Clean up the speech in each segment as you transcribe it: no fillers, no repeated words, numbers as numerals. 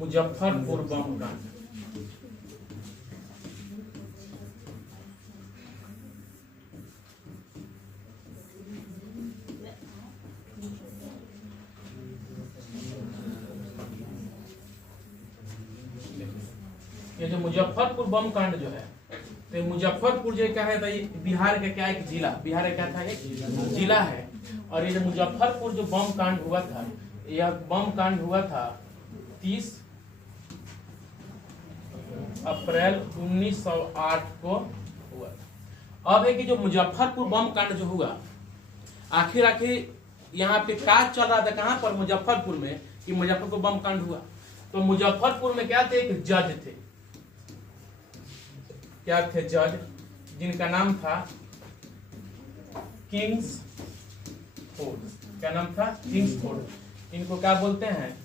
मुजफ्फरपुर बम कांड। ये जो मुजफ्फरपुर बम कांड जो है, तो मुजफ्फरपुर जो क्या है भाई, बिहार का क्या एक जिला, बिहार का क्या था, एक जिला है। और ये जो मुजफ्फरपुर जो बम कांड हुआ था, यह बम कांड हुआ था 30 अप्रैल 1908 को हुआ। अब है कि जो मुजफ्फरपुर बम कांड जो हुआ, आखिर यहाँ पे क्या चल रहा था, कहाँ पर, मुजफ्फरपुर में, कि मुजफ्फरपुर बम कांड हुआ। तो मुजफ्फरपुर में क्या थे, एक जज थे, क्या थे, जज, जिनका नाम था किंग्स फोर्ड। क्या नाम था, किंग्स फोर्ड। इनको क्या बोलते हैं,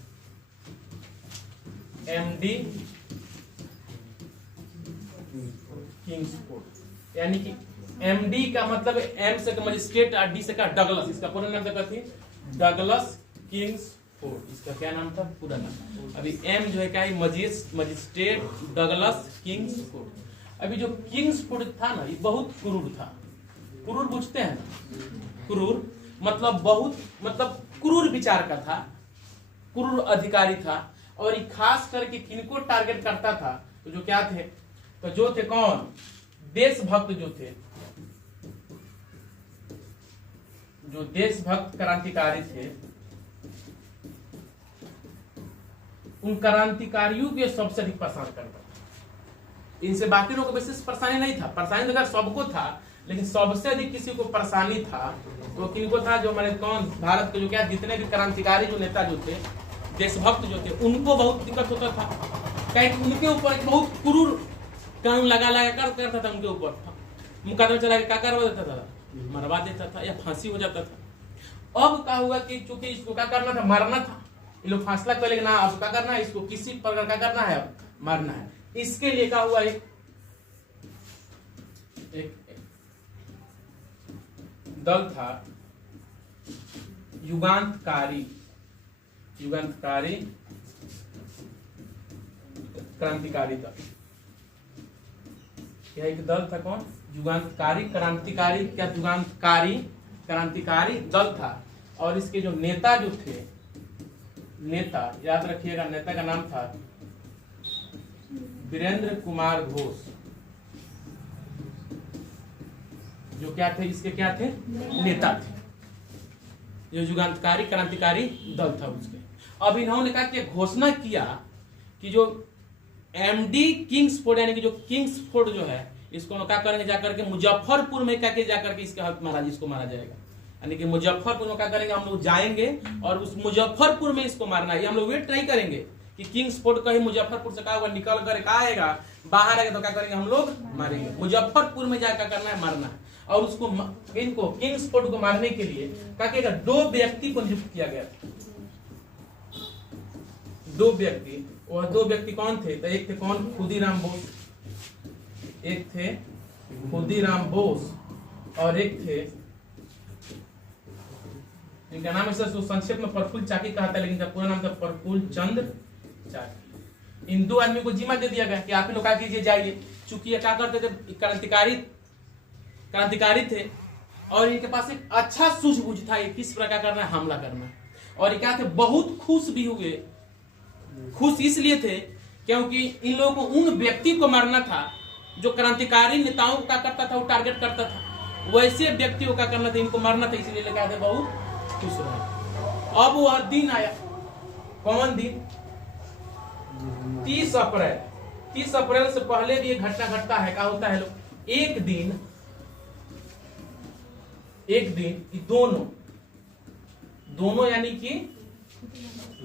एमडी किंग्स फोर्ड। यानी कि एमडी का मतलब एम से मजिस्ट्रेट और डी से का डगलस, इसका पूरा नाम क्या थी, डगलस किंग्स फोर्ड। इसका क्या नाम था, पूरा नाम। अभी एम जो है क्या है, मजिस्ट्रेट डगलस किंग्स फोर्ड। अभी जो किंग्स फोर्ड था ना, ये बहुत क्रूर था। क्रूर पूछते हैं ना, क्रूर मतलब बहुत, मतलब क्रूर विचार का था, क्रूर अधिकारी था। और ये खास करके किनको टारगेट करता था, तो जो क्या थे, तो जो थे कौन, देशभक्त जो थे, जो देशभक्त क्रांतिकारी थे, उन क्रांतिकारियों को सबसे अधिक पसंद करता था। इनसे बाकी लोगों को विशेष परेशानी नहीं था, परेशानी तो सबको था, लेकिन सबसे अधिक किसी को परेशानी था तो किनको था, जो हमारे कौन, भारत के जो क्या जितने भी क्रांतिकारी जो नेता जो थे, देशभक्त जो थे, उनको बहुत दिक्कत होता था। कहीं उनके ऊपर एक बहुत क्रूर कानून लगा कर करता था, उनके ऊपर मुकदमा चला के क्या करवा देता था, मरवा देता था या फांसी हो जाता था। अब क्या हुआ कि चूंकि इसको क्या करना था, मारना था, ये लोग फैसला कर लेंगे ना, अब क्या करना है, इसको किसी प्रकार क्या करना है, अब मारना है। इसके लिए क्या हुआ, एक दल था, युगांतकारी क्रांतिकारी दल। यह एक दल था, कौन, युगांतकारी क्रांतिकारी, क्या युगांतकारी क्रांतिकारी दल था। और इसके जो नेता जो थे, नेता याद रखिएगा, नेता का नाम था वीरेंद्र कुमार घोष। जो क्या थे, इसके क्या थे, नेता थे, जो युगांतकारी क्रांतिकारी दल था उसके। अब इन्होंने कहा कि घोषणा किया कि जो एमडी किंग्स फोर्ड, यानी कि जो किंग्स फोर्ड जो है, इसको क्या करेंगे, जाकर के मुजफ्फरपुर में क्या जाकर के इसके हक महाराज इसको मारा जाएगा। यानी कि मुजफ्फरपुर में क्या करेंगे, हम लोग जाएंगे और उस मुजफ्फरपुर में इसको मारना है। हम लोग वेट नहीं करेंगे कि किंग्स फोर्ड कहीं मुजफ्फरपुर से क्या होगा, निकल कर क्या आएगा, बाहर आएगा तो क्या करेंगे, हम लोग मारेंगे। मुजफ्फरपुर में जाकर करना है, मारना है। और उसको, इनको किंग्स फोर्ड को मारने के लिए क्या किया, 2 व्यक्ति को नियुक्त किया गया। 2 व्यक्ति, वह 2 व्यक्ति कौन थे, तो एक थे कौन, खुदीराम बोस, एक थे खुदीराम बोस, और एक थे, इनका नाम ऐसा संक्षेप में प्रफुल्ल चाकी कहा था, लेकिन इनका पूरा नाम था प्रफुल्ल चंद्र चाकी। इन 2 आदमी को जिम्मा दे दिया गया कि आप लोग क्या कीजिए, जाइए। चूंकि ये क्या करते थे, क्रांतिकारी थे, और इनके पास एक अच्छा सूझबूझ था ये किस प्रकार करना है, हमला करना। और ये क्या थे, बहुत खुश भी हुए। खुश इसलिए थे क्योंकि इन लोगों को उन व्यक्ति को मारना था जो क्रांतिकारी नेताओं को क्या करता था, वो टारगेट करता था। वैसे व्यक्ति को क्या करना था, इनको मारना था, इसलिए क्या थे, बहुत खुश रहे। अब वह दिन आया, कौन दिन, 30 अप्रैल। 30 अप्रैल से पहले भी एक घटना घटता है, क्या होता है लोग, एक दिन दोनों यानी कि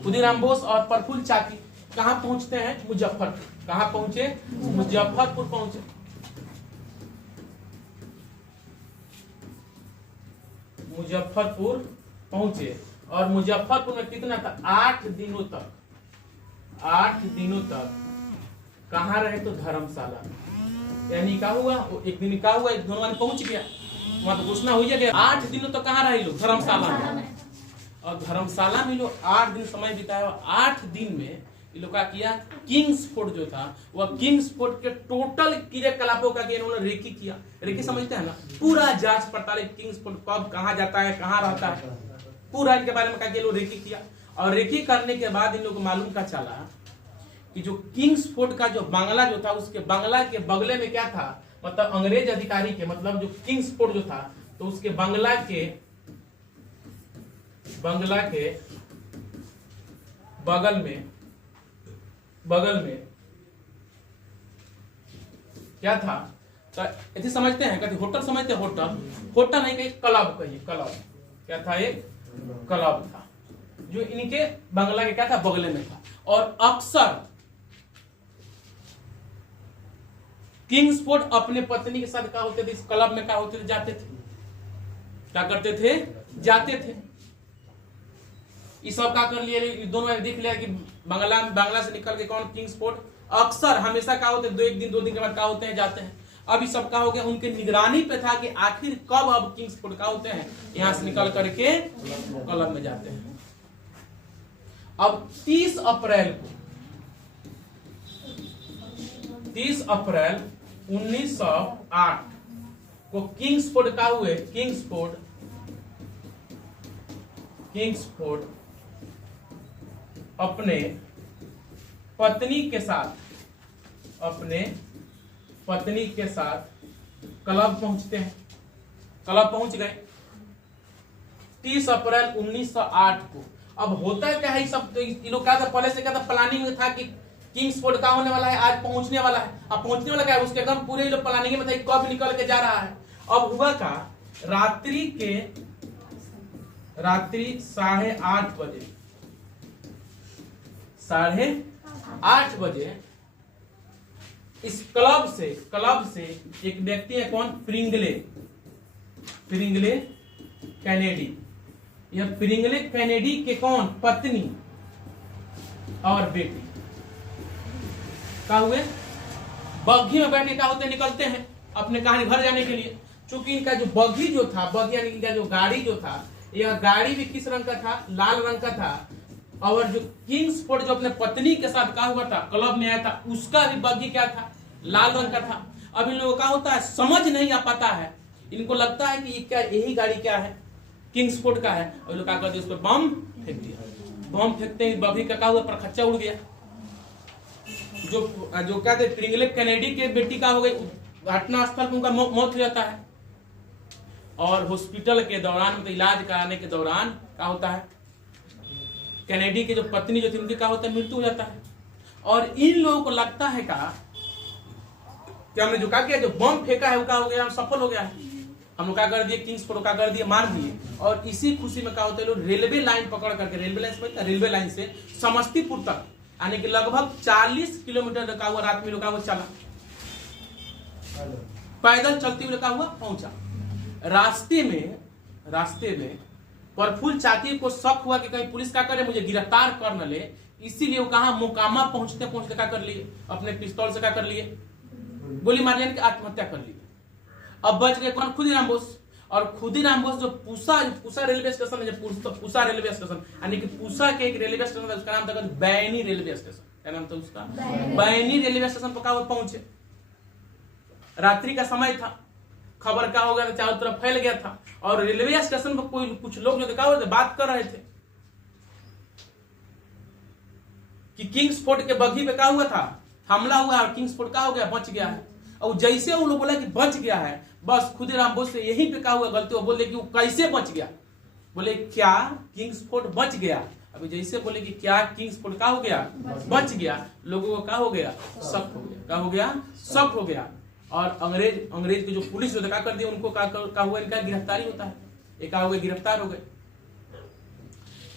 खुदीराम बोस और प्रफुल्ल चाकी कहां पहुंचते हैं, मुजफ्फरपुर। कहां पहुंचे, मुजफ्फरपुर पहुंचे। मुजफ्फरपुर पहुंचे और मुजफ्फरपुर में कितना था, 8 दिनों तक कहां रहे, तो धर्मशाला। यानी क्या हुआ, एक दिन क्या हुआ, एक दोनों पहुंच गया, वहां तो घोषणा हुई है, 8 दिनों तक कहां रहे लोग, धर्मशाला में। और धर्मशाला में लोग 8 दिन समय बिताया। 8 दिन में ये लोग का किया किंग्सफोर्ड जो था वह किंग्सफोर्ड के टोटल क्रियाकलापों का इन्होंने रेकी किया। रेकी समझते हैं ना, पूरा जांच पड़ताल किंग्सफोर्ड कब कहाँ जाता है कहाँ रहता है पूरा इनके बारे में का लोग रेकी किया। और रेकी करने के बाद इन लोग को मालूम का चला कि जो किंग्सफोर्ड का जो बंगला जो था उसके बंगला के बगले में क्या था, मतलब अंग्रेज अधिकारी के, मतलब जो किंग्सफोर्ड जो था तो उसके बंगला के बगल में क्या था, तो ऐसे समझते हैं कहते होटल समझते हैं, होटल नहीं कहीं क्लब कहिए, क्लब क्या था, एक क्लब था जो इनके बंगला के क्या था बगले में था। और अक्सर किंग्सफोर्ड अपने पत्नी के साथ क्या होते थे, इस क्लब में क्या होते थे, जाते थे, क्या करते थे, जाते थे। ये सब क्या कर लिए, दोनों देख लिया कि बांग्ला से निकल के कौन किंग्सफोर्ड अक्सर हमेशा क्या होते हैं, दो दिन के बाद क्या होते हैं, जाते हैं। अब इस सब का हो गया, उनके निगरानी पे था कि आखिर कब अब किंग्सफोर्ड का होते हैं यहां से निकल करके क्लब में जाते हैं। अब 30 अप्रैल 1908 को किंग्सफोर्ड का हुए, किंग्सफोर्ड अपने पत्नी के साथ क्लब पहुंचते हैं, क्लब पहुंच गए 30 अप्रैल 1908 को। अब होता क्या है सब, तो ये लोग क्या था, पहले से क्या था, प्लानिंग में था कि किंग्सफोर्ड का होने वाला है, आज पहुंचने वाला है। अब पहुंचने वाला क्या है, उसके एकदम पूरे लोग प्लानिंग में था कब निकल के जा रहा है। अब हुआ का रात्रि 8:30 बजे इस क्लब से एक व्यक्ति है, कौन, फ्रिंगले कैनेडी। यह फ्रिंगले कैनेडी के कौन, पत्नी और बेटी क्या हुए, बग्घी में बैठ के क्या होते, निकलते हैं अपने कहानी घर जाने के लिए। चूंकि इनका जो बग्घी जो था, बग्घी यानी इनका जो गाड़ी जो था, यह गाड़ी भी किस रंग का था, लाल रंग का था। और जो किंग्सफोर्ड जो अपने पत्नी के साथ क्या हुआ था, क्लब में आया था, उसका भी बग्घी क्या था, लाल रंग का था। अब इन लोगों का होता है, समझ नहीं आ पाता है, इनको लगता है कि क्या यही गाड़ी क्या है, किंग्सफोर्ड का है। और लोग क्या करते, उस पर बम फेंक दिया। बम फेंकते ही बग्घी का क्या हुआ, परखच्चा उड़ गया। जो क्या थे, फ्रिंगले कैनेडी के बेटी का हो गई, घटना स्थल पर उनका मौत हो जाता है। और हॉस्पिटल के दौरान, मतलब इलाज कराने के दौरान क्या होता है, कैनेडी की जो पत्नी जो थी उनकी क्या होता है, मृत्यु हो जाता है। और इन लोगों को लगता है कि हमने जो क्या किया, जो बम फेंका है वो क्या हो गया, हम सफल हो गया है, हम लोग क्या कर दिए, किंग्सफोर्ड क्या कर दिए, मार दिए। और इसी खुशी में क्या होता है, लोग रेलवे लाइन पकड़ करके, रेलवे लाइन से समस्तीपुर तक, यानी कि लगभग 40 किलोमीटर का हुआ, रात में रुका हुआ चला, पैदल चलते हुए रुका हुआ पहुंचा। रास्ते में प्रफुल्ल चाकी को शक हुआ कि कहीं पुलिस क्या करे, मुझे गिरफ्तार कर न ले, इसीलिए वो कहा, मोकामा पहुंचते क्या कर लिए, अपने पिस्तौल से क्या कर लिए, गोली मार लेने की आत्महत्या कर ली। अब बच गए कौन, खुदीराम बोस। और खुदीराम बोस जो पूसा रेलवे स्टेशन है, पूसा रेलवे स्टेशन, यानी कि पूसा के एक रेलवे स्टेशन था, उसका नाम था बैनी रेलवे स्टेशन। क्या नाम था उसका, बैनी रेलवे स्टेशन पर वो पहुंचे। रात्रि का समय था, खबर क्या हो गया था, चारों तरफ फैल गया था। और रेलवे स्टेशन पर कुछ लोग जो देखा हुआ बात कर रहे थे कि किंग्सफोर्ड के बग्घी पे क्या हुआ था, हमला हुआ और किंग्सफोर्ड का हो गया, बच गया है। और जैसे वो लोग बोला कि बच गया है, बस खुदीराम बोस से यहीं पे क्या हुआ गलती, वो बोले कि वो कैसे बच गया, बोले क्या किंग्सफोर्ड बच गया। अभी जैसे बोले कि क्या किंग्सफोर्ड का हो गया, बच गया, लोगों को क्या हो गया, शक हो गया, क्या हो गया, शक हो गया। और अंग्रेज की जो पुलिस जो क्या कर दी, उनको क्या हुआ, इनका गिरफ्तारी होता है, एक हो गए, गिरफ्तार हो गए।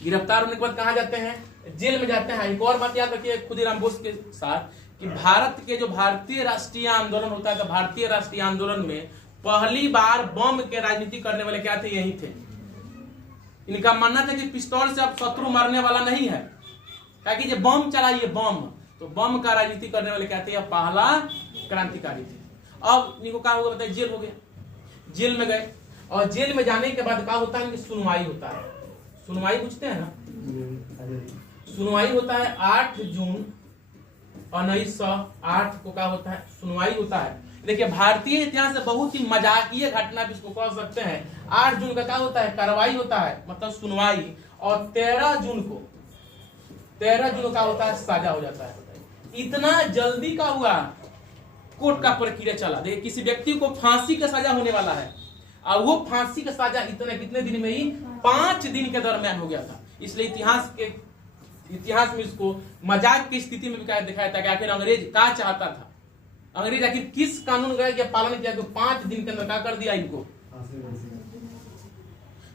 गिरफ्तार होने के बाद कहाँ जाते हैं, जेल में जाते हैं। एक और बात याद रखिए खुदीराम बोस के साथ, कि भारत के जो भारतीय राष्ट्रीय आंदोलन होता है, तो भारतीय राष्ट्रीय आंदोलन में पहली बार बम के राजनीति करने वाले क्या थे, यही थे। इनका मानना था कि पिस्तौल से अब शत्रु मारने वाला नहीं है, क्या कि बम चलाइए, बम, तो बम का राजनीति करने वाले क्या थे, पहला क्रांतिकारी थे। अब इनको क्या होगा बताइए, जेल हो गया, जेल में गए। और जेल में जाने के बाद क्या होता है, सुनवाई होता है। सुनवाई पूछते हैं ना, सुनवाई होता है 8 जून 1908 को क्या होता है, सुनवाई होता है। देखिए भारतीय इतिहास से बहुत ही मजाकिया घटना भी इसको कह सकते हैं। 8 जून का क्या होता है, कार्रवाई होता है मतलब सुनवाई, और 13 जून का होता है सजा हो जाता है। इतना जल्दी का हुआ कोर्ट का प्रक्रिया चला। देखिए किसी व्यक्ति को फांसी का सजा होने वाला है और वो फांसी का सजा कितने दिन में ही 5 दिन के दरमियान हो गया था। इसलिए इतिहास में इसको मजाक की स्थिति में भी दिखाया था कि आखिर अंग्रेज क्या चाहता था, अंग्रेज आखिर किस कानून का पालन किया तो 5 दिन के अंदर क्या कर दिया इनको।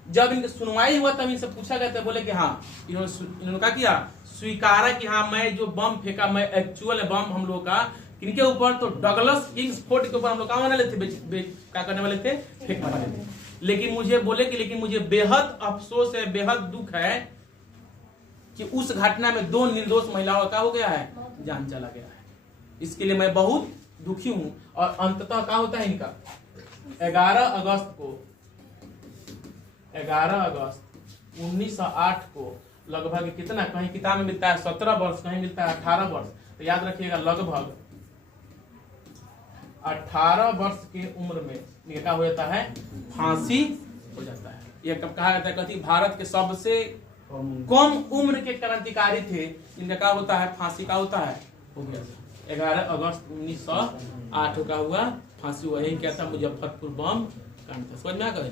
जब इनकी सुनवाई हुआ तब इनसे पूछा गया था, बोले कि हाँ इन्होंने क्या किया, स्वीकारा कि हाँ मैं जो बम फेंका मैं एक्चुअल बम हम लोग का किनके ऊपर, तो डगलस किंग्सफोर्ड के ऊपर हम लोग क्या वाले थे, क्या करने वाले थे, फेंकने वाले थे। लेकिन मुझे बेहद अफसोस है, बेहद दुख है कि उस घटना में 2 निर्दोष महिलाओं का हो गया है, जान चला गया है। इसके लिए मैं बहुत दुखी हूं। और अंततः क्या होता है इनका 11 अगस्त 1908 को लगभग कितना, कहीं किताब में मिलता है 17 वर्ष, कहीं मिलता है 18 वर्ष, तो याद रखिएगा लगभग 18 वर्ष के उम्र में क्या हो जाता है, फांसी हो जाता है। यह कब कहा जाता है, कहती भारत के सबसे कम उम्र के क्रांतिकारी थे, इनका क्या होता है, फांसी का होता है, हो गया था। 11 अगस्त 1908 का हुआ फांसी। वही क्या था, मुजफ्फरपुर बम कांड था। समझ में आ गया।